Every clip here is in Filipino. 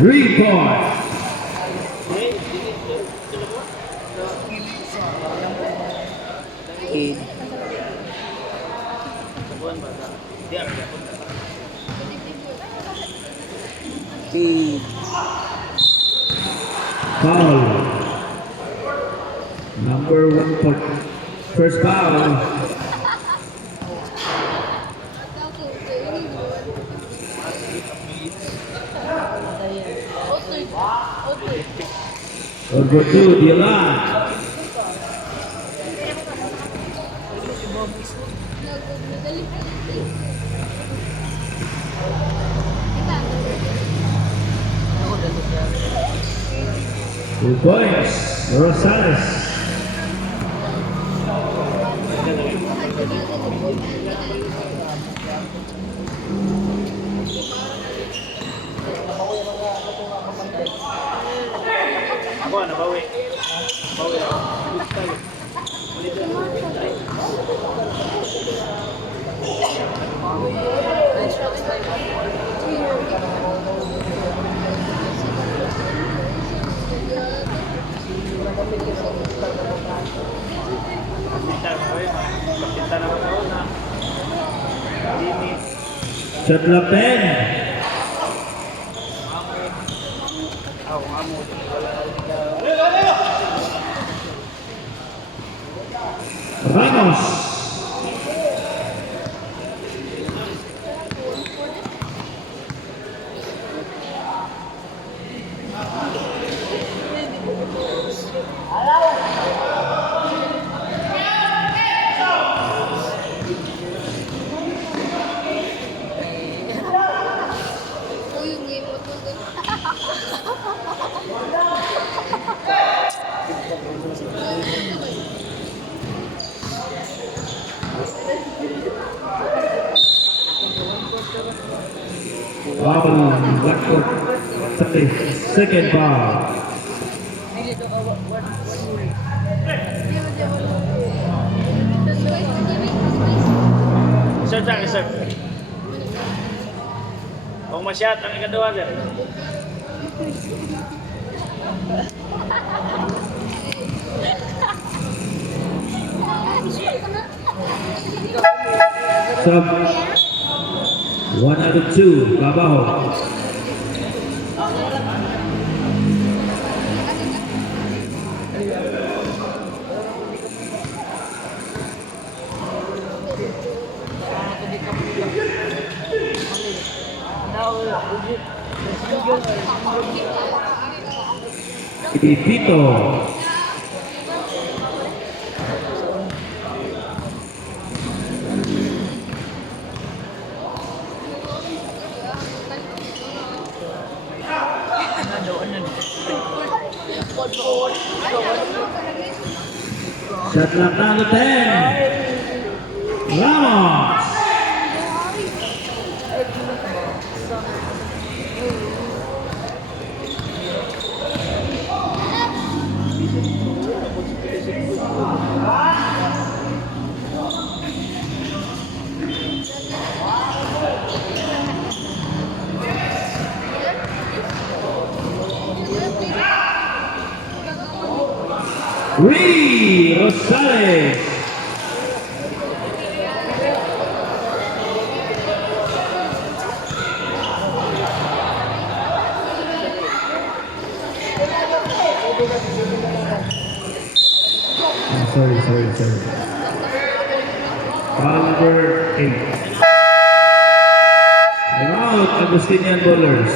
3-point. Foul. Number 1 point. First foul. Number 2, Dylan. Two points, Rosales. Ako na bawi. Bawi. Shot clock 10. Ramos. Second ball. Sir, sir. Kung masyat ang ikadawa, sir. Sub 1 out of 2, Babaho. Tito. Shot clock down to 10. Ramos. Rosales. Sorry. Foul number 8. Time out, Agustinian Bowlers.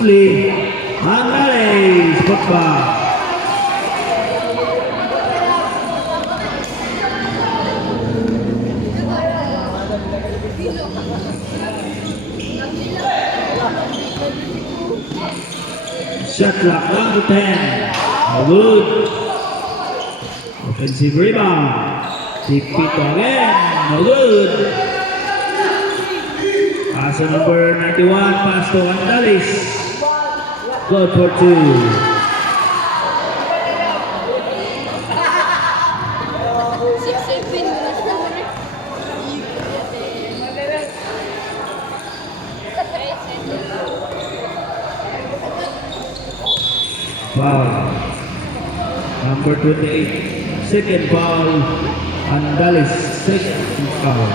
Uli. Anales. Pagback. Shot clock 1 to 10. No good. Offensive rebound. Tipito again. No good. Pass on number 91. Pass to Andalis. Good for 2. Foul. Number 28. Second foul. Andalis. Second foul.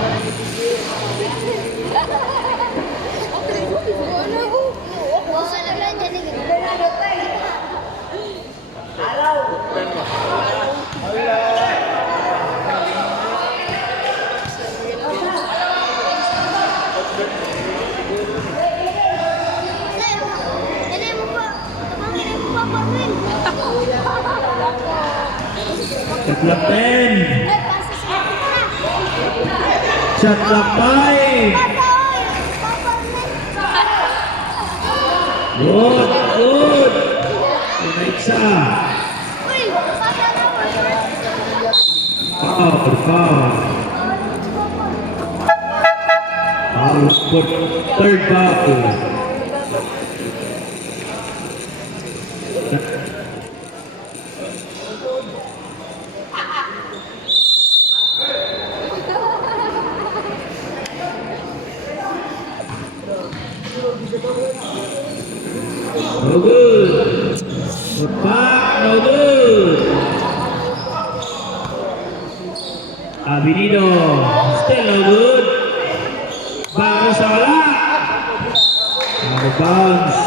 Shot clock 10. Shot clock 5. Good, good. Isa. Foul, foul. Foul for third foul. No good. Put back, no good. Abinido, still no good. Bago sa wala. Out of bounds.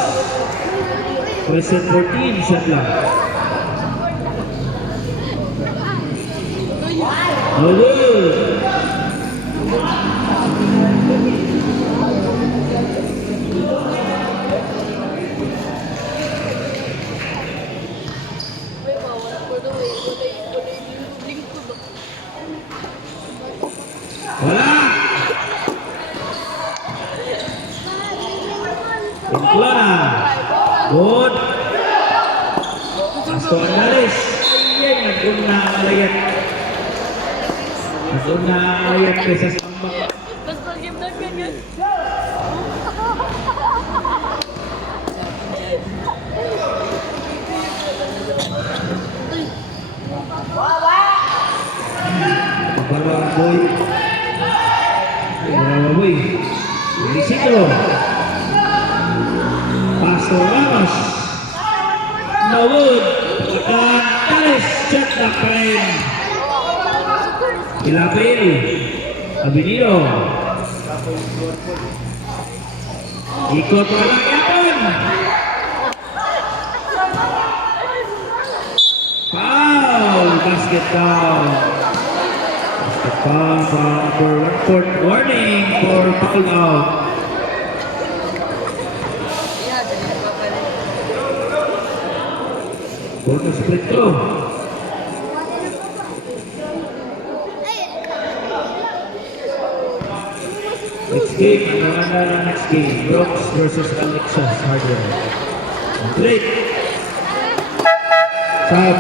Question 14, shot lang. No good. Wala. Tingkla na. Good. Pasto Andalis. Ayan, nag-una ang alayat. Nag-una ang alayat kaysa sa tambak. Basta game na ganyan. Barawa boy. Barawa boy. Isidro. Pasto Ramos. No good. Andalis. Shot na pa rin. Ilapil. Abinido. Ikot pa lang yapon. Foul. Basket down. Basket foul for 1-court warning for foul out. Bonus split to. Next game, ang maganda na next game. Brooks versus Alexas Hardware. Complete. Sub.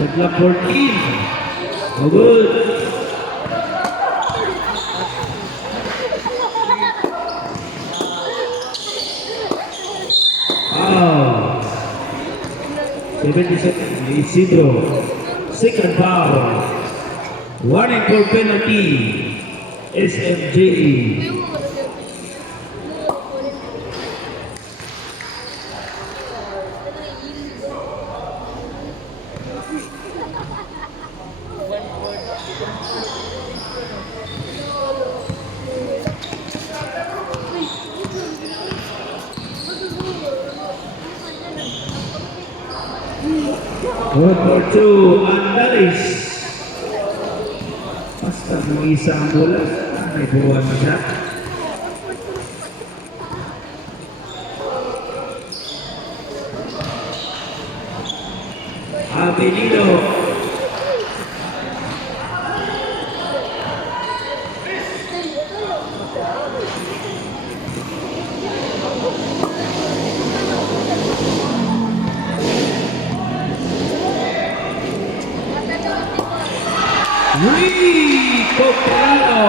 Sedlak 14. No good. Foul. 77. Isidro. Second foul. Warning for penalty. SMJ. World War II, Andalis. Basta mo isang bola, may buwan na siya. Avenido. Coprano.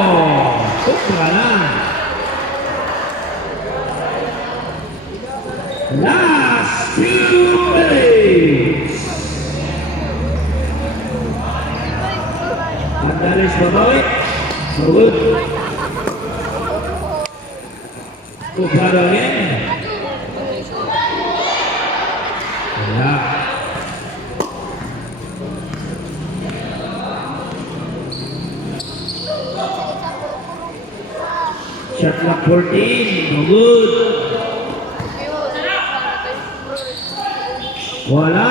Last few minutes. Andalis babawi. Good. Coprano again. Wala. Shot clock 14. Good. Wala.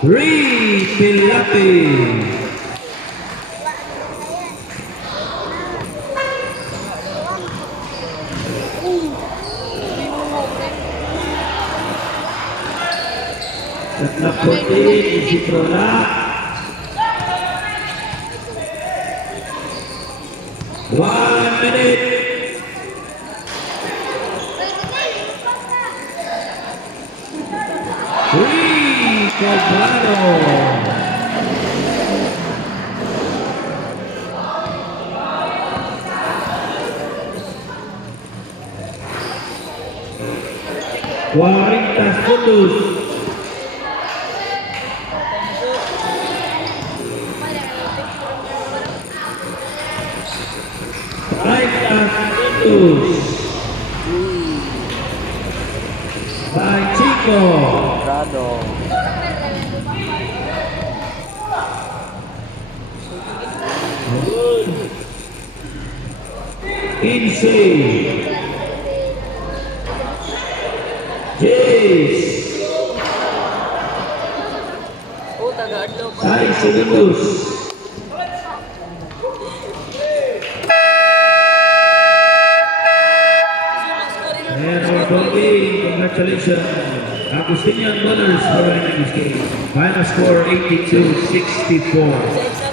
Three. Pilate. Shot clock 14. Isidro na. 1 minute. Three, Cobrano. Cuarenta segundos. By Chico. Grado. Insane. Jace. Oh, taga-adlaw pa. 6 segundos. Congratulations, Agustinian Brothers for winning this game. Final score 82-64.